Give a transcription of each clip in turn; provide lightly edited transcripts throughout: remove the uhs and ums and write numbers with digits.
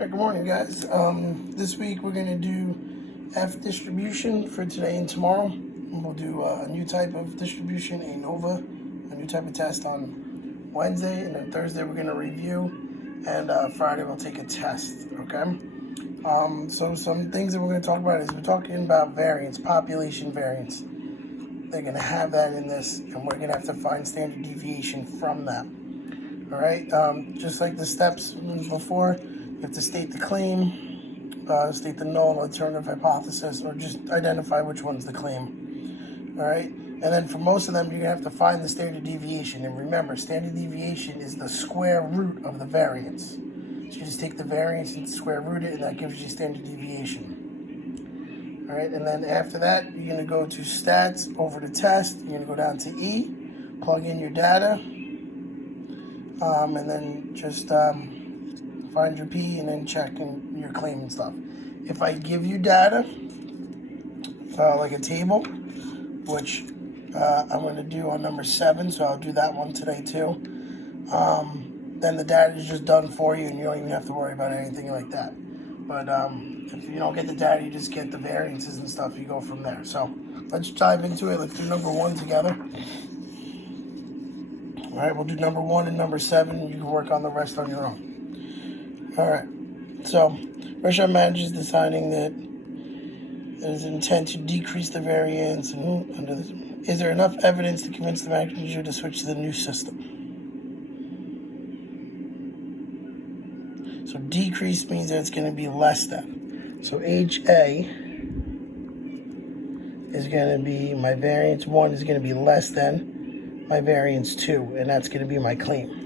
Good morning, guys. This week we're going to do F distribution for today and tomorrow. And we'll do a new type of distribution, ANOVA, a new type of test on Wednesday, and then Thursday we're going to review, and Friday we'll take a test, okay? So some things that we're going to talk about is we're talking about variance, population variance. They're going to have that in this, and we're going to have to find standard deviation from that. All right, just like the steps before, you have to state the claim, state the null and alternative hypothesis, or just identify which one's the claim. All right, and then for most of them, you're gonna have to find the standard deviation. And remember, standard deviation is the square root of the variance. So you just take the variance and square root it, and that gives you standard deviation. All right, and then after that, you're gonna go to stats, over to test. You're gonna go down to E, plug in your data. And then just find your P and then check in your claim and stuff. If I give you data, like a table, which I'm going to do on number 7, so I'll do that one today too, then the data is just done for you and you don't even have to worry about anything like that. But if you don't get the data, you just get the variances and stuff, you go from there. So let's dive into it. Let's do number 1 together. All right, we'll do number 1 and number 7, and you can work on the rest on your own. All right, so restaurant manager is deciding that it is intent to decrease the variance. And under this, is there enough evidence to convince the manager to switch to the new system? So decrease means that it's going to be less than. So HA is going to be, my variance 1 is going to be less than my variance 2, and that's going to be my claim.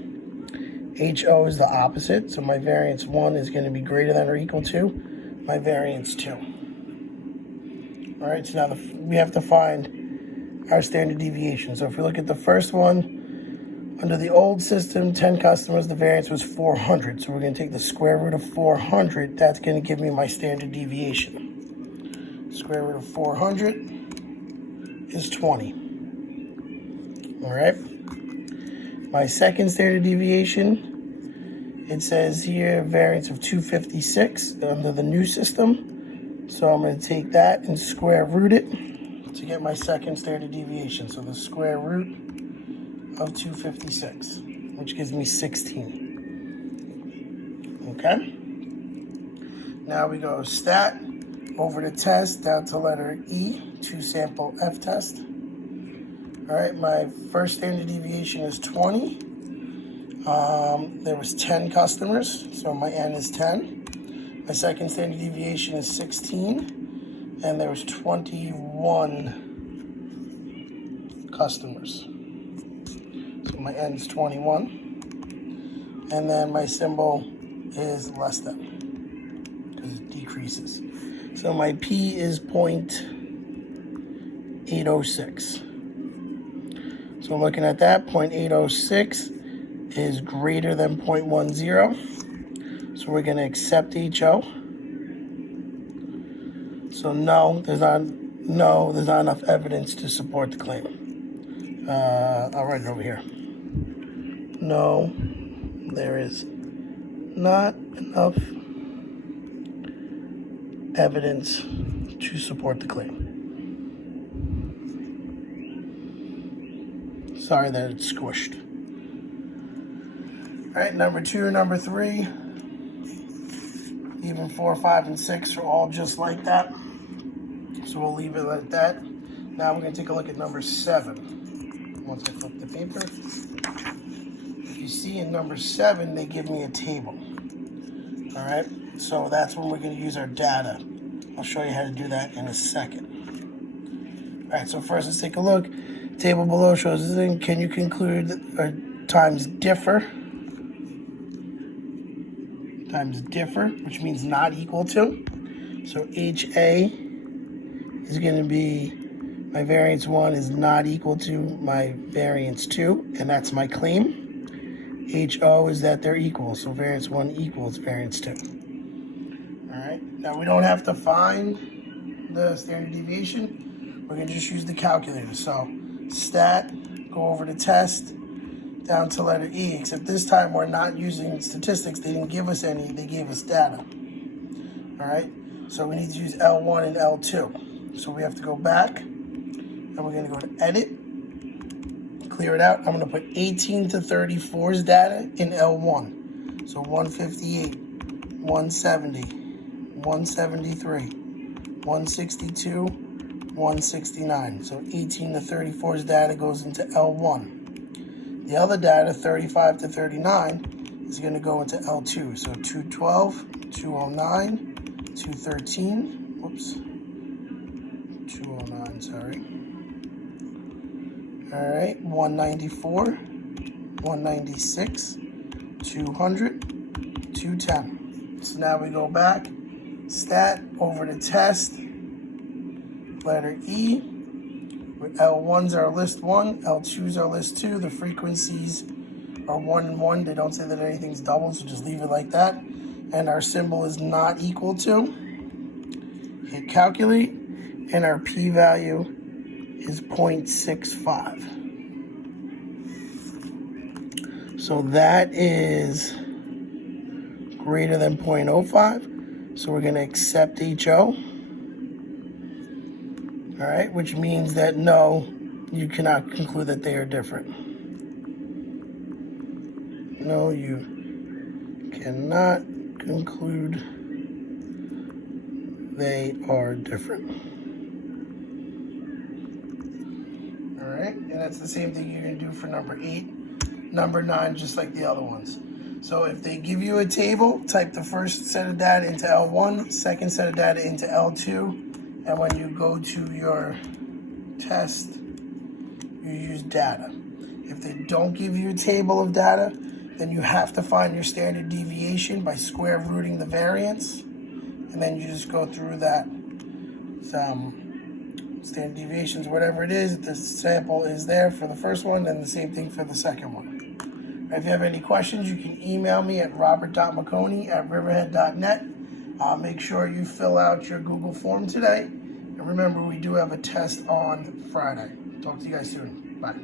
HO is the opposite, so my variance 1 is going to be greater than or equal to my variance 2. All right, so now we have to find our standard deviation. So if we look at the first one, under the old system, 10 customers, the variance was 400. So we're going to take the square root of 400. That's going to give me my standard deviation. Square root of 400 is 20. All right, my second standard deviation, it says here variance of 256 under the new system. So I'm going to take that and square root it to get my second standard deviation. So the square root of 256, which gives me 16. Okay, now we go stat, over to test, down to letter E, 2 sample F test. All right, my first standard deviation is 20. There was 10 customers, so my N is 10. My second standard deviation is 16, and there was 21 customers. So my N is 21. And then my symbol is less than, because it decreases. So my P is 0.806. So looking at that, 0.806 is greater than 0.10. So we're going to accept HO. So no, there's not enough evidence to support the claim. I'll write it over here. No, there is not enough evidence to support the claim. Sorry that it's squished. All right, number 2 and number 3, even 4, 5, and 6 are all just like that. So we'll leave it at that. Now we're going to take a look at number 7. Once I flip the paper, if you see in number 7, they give me a table. All right, so that's when we're going to use our data. I'll show you how to do that in a second. All right, so first let's take a look. Table below shows this thing. Can you conclude that times differ? Times differ, which means not equal to. So HA is going to be, my variance 1 is not equal to my variance 2, and that's my claim. HO is that they're equal, so variance 1 equals variance 2. All right, now we don't have to find the standard deviation. We're going to just use the calculator. So stat, go over to test, down to letter E, except this time we're not using statistics. They didn't give us any, they gave us data. All right, so we need to use L1 and L2. So we have to go back, and we're gonna go to edit, clear it out. I'm gonna put 18 to 34's data in L1. So 158, 170, 173, 162, 169. So 18 to 34's data goes into L1. The other data, 35 to 39, is going to go into L2. So 212, 209, 213, whoops, 209, sorry. All right, 194, 196, 200, 210. So now we go back, stat, over to test, letter E. L1's our list 1, L2's our list 2. The frequencies are 1 and 1. They don't say that anything's doubled, so just leave it like that. And our symbol is not equal to. Hit calculate, and our p-value is 0.65. So that is greater than 0.05. So we're going to accept HO. All right, which means that no, you cannot conclude that they are different. No, you cannot conclude they are different. All right, and that's the same thing you're going to do for number 8, number 9, just like the other ones. So if they give you a table, type the first set of data into L1, second set of data into L2, and when you go to your test, you use data. If they don't give you a table of data, then you have to find your standard deviation by square rooting the variance, and then you just go through that. Standard deviations, whatever it is, the sample is there for the first one, and the same thing for the second one. If you have any questions, you can email me at robert.mcconi@riverhead.net. Make sure you fill out your Google form today. And remember, we do have a test on Friday. Talk to you guys soon. Bye.